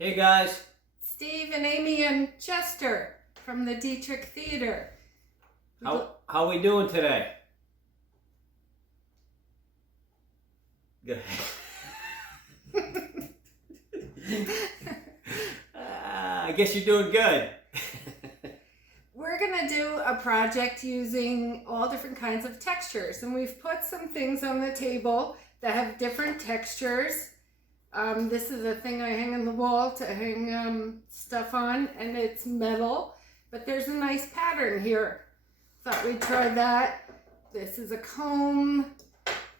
Hey guys. Steve and Amy and Chester from the Dietrich Theater. How we doing today? Good. I guess you're doing good. We're going to do a project using all different kinds of textures, and we've put some things on the table that have different textures. This is a thing I hang on the wall to hang stuff on, and it's metal, but there's a nice pattern here. Thought we'd try that. This is a comb.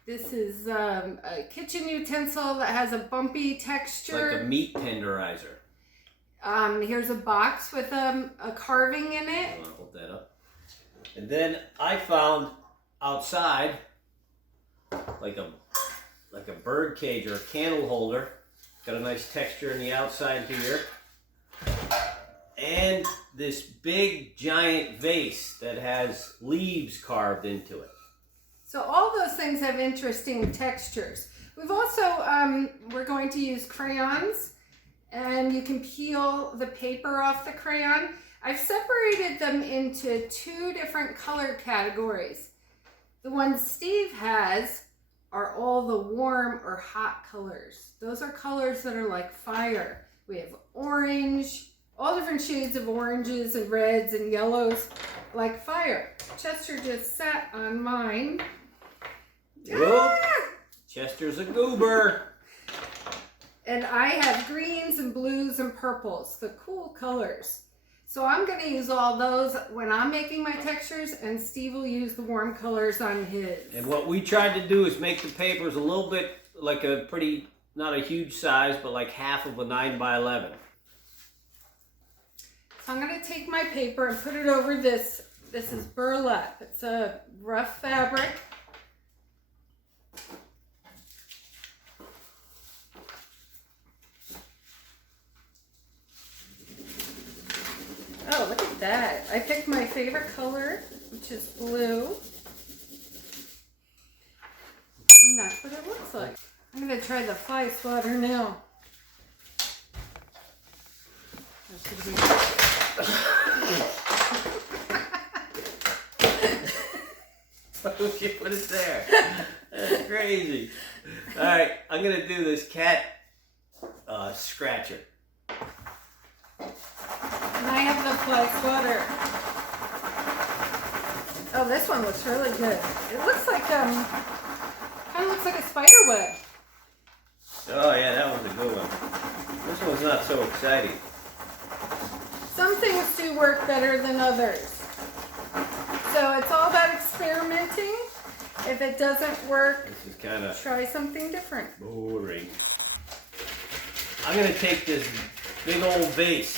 This is a kitchen utensil that has a bumpy texture. Like a meat tenderizer. Here's a box with a carving in it. Hold on, hold that up. And then I found outside like a bird cage or a candle holder. Got a nice texture in the outside here. And this big giant vase that has leaves carved into it. So all those things have interesting textures. We've also, we're going to use crayons, and you can peel the paper off the crayon. I've separated them into two different color categories. The ones Steve has are all the warm or hot colors. Those are colors that are like fire. We have orange, all different shades of oranges and reds and yellows like fire. Chester just sat on mine. Whoop. Chester's a goober. And I have greens and blues and purples, the cool colors. So I'm going to use all those when I'm making my textures, and Steve will use the warm colors on his. And what we tried to do is make the papers a little bit like a pretty, not a huge size, but like half of a 9x11. So I'm going to take my paper and put it over this. This is burlap. It's a rough fabric. Oh, look at that. I picked my favorite color, which is blue. And that's what it looks like. I'm going to try the fly swatter now. Why would you put it there? That's crazy. Alright, I'm going to do this cat scratcher. And I have the fly swatter. Oh, this one looks really good. It looks like, kind of looks like a spider web. Oh yeah, that one's a good one. This one's not so exciting. Some things do work better than others. So it's all about experimenting. If it doesn't work, This is kind of try something different. boring. I'm going to take this big old vase.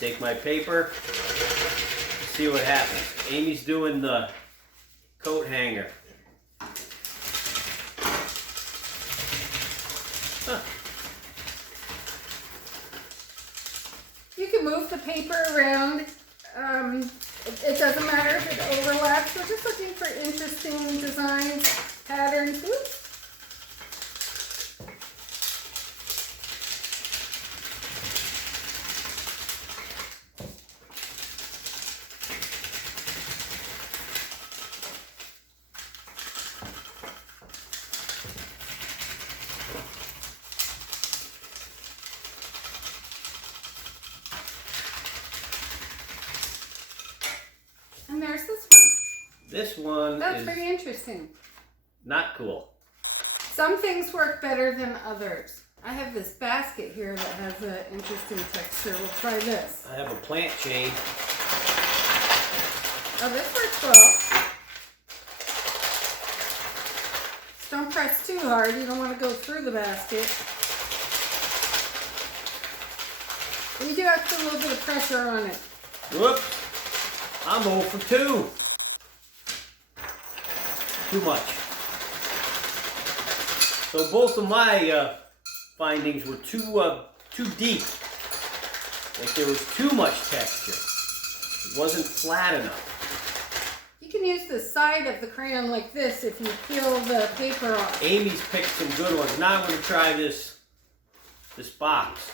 Take my paper, see what happens. Amy's doing the coat hanger. Huh. You can move the paper around. It doesn't matter if it overlaps. We're just looking for interesting designs, patterns. Oops. And there's this one. This one That's is very interesting. not cool. Some things work better than others. I have this basket here that has an interesting texture. We'll try this. I have a plant chain. Oh, this works well. Just don't press too hard. You don't want to go through the basket. You do have to put a little bit of pressure on it. Whoop! I'm 0 for 2. Too much. So both of my findings were too deep. Like there was too much texture. It wasn't flat enough. You can use the side of the crayon like this if you peel the paper off. Amy's picked some good ones. Now I'm going to try this this box.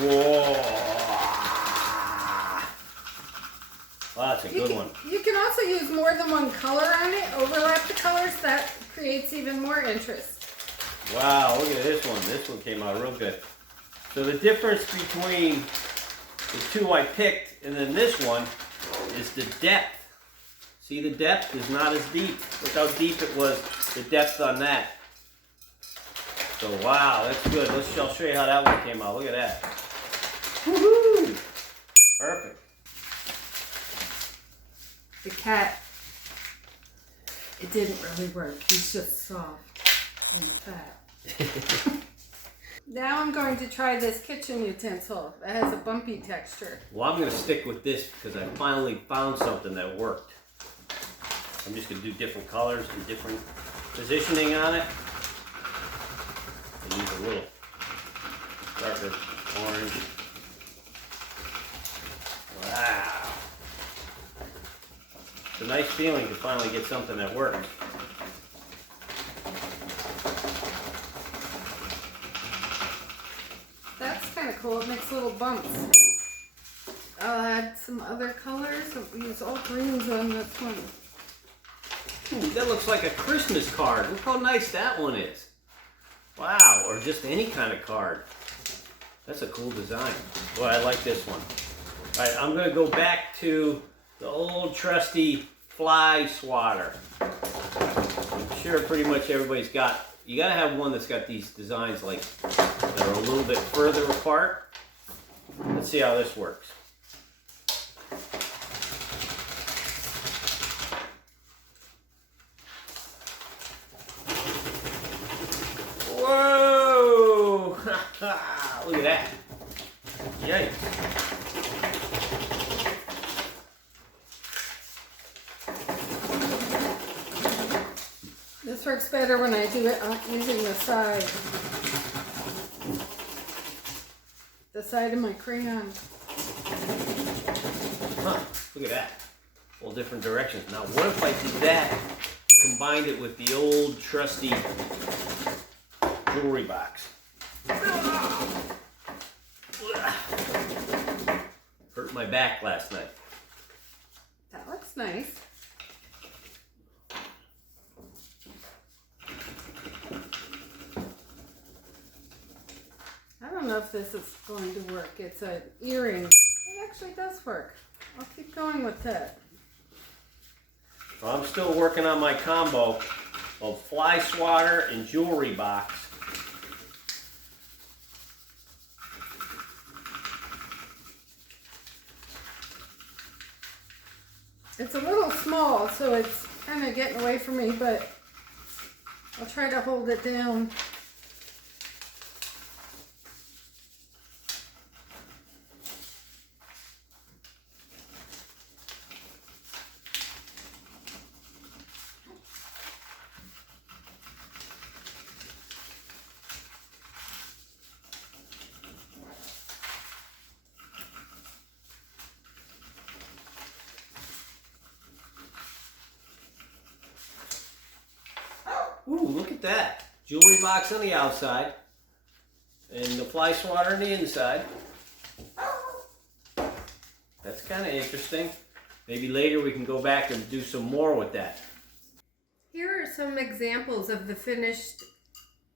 Whoa! Wow, that's a good one. You can also use more than one color on it, overlap the colors, that creates even more interest. Wow, look at this one. This one came out real good. So the difference between the two I picked and then this one is the depth. See, the depth is not as deep. Look how deep it was, the depth on that. So wow, that's good. I'll show you how that one came out. Look at that. Woohoo! Perfect. The cat, it didn't really work. He's just soft and fat. Now I'm going to try this kitchen utensil. It has a bumpy texture. Well, I'm going to stick with this because I finally found something that worked. I'm just going to do different colors and different positioning on it. I use a little darker orange. Wow. It's a nice feeling to finally get something that works. That's kind of cool. It makes little bumps. I'll add some other colors. I'll use all greens on this one. Ooh, that looks like a Christmas card. Look how nice that one is. Wow, or just any kind of card. That's a cool design. Boy, I like this one. All right, I'm going to go back to the old trusty fly swatter. I'm sure pretty much everybody's got, you got to have one that's got these designs like that are a little bit further apart. Let's see how this works. Whoa! Look at that. Yikes. This works better when I do it using the side. The side of my crayon. Huh, look at that. All different directions. Now what if I did that and combined it with the old trusty jewelry box? Hurt my back last night. That looks nice. I don't know if this is going to work. It's an earring. It actually does work. I'll keep going with that. Well, I'm still working on my combo of fly swatter and jewelry box. It's a little small, so it's kind of getting away from me, but I'll try to hold it down. Ooh, look at that. Jewelry box on the outside and the fly swatter on the inside. That's kind of interesting. Maybe later we can go back and do some more with that. Here are some examples of the finished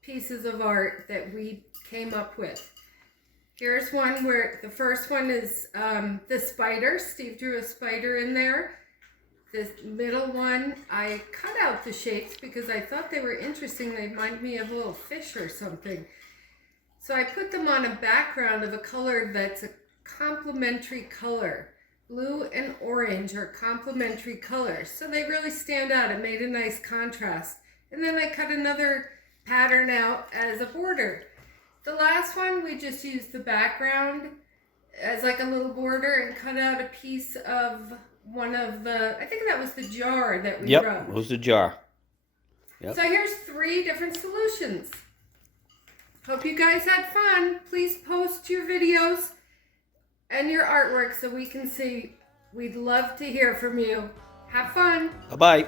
pieces of art that we came up with. Here's one where the first one is the spider. Steve drew a spider in there. This middle one, I cut out the shapes because I thought they were interesting. They remind me of a little fish or something. So I put them on a background of a color that's a complementary color. Blue and orange are complementary colors, so they really stand out. It made a nice contrast. And then I cut another pattern out as a border. The last one, we just used the background as like a little border and cut out a piece of one of the, I think that was the jar that we wrote. Yep, it was the jar. Yep. So here's 3 different solutions. Hope you guys had fun. Please post your videos and your artwork so we can see. We'd love to hear from you. Have fun. Bye-bye.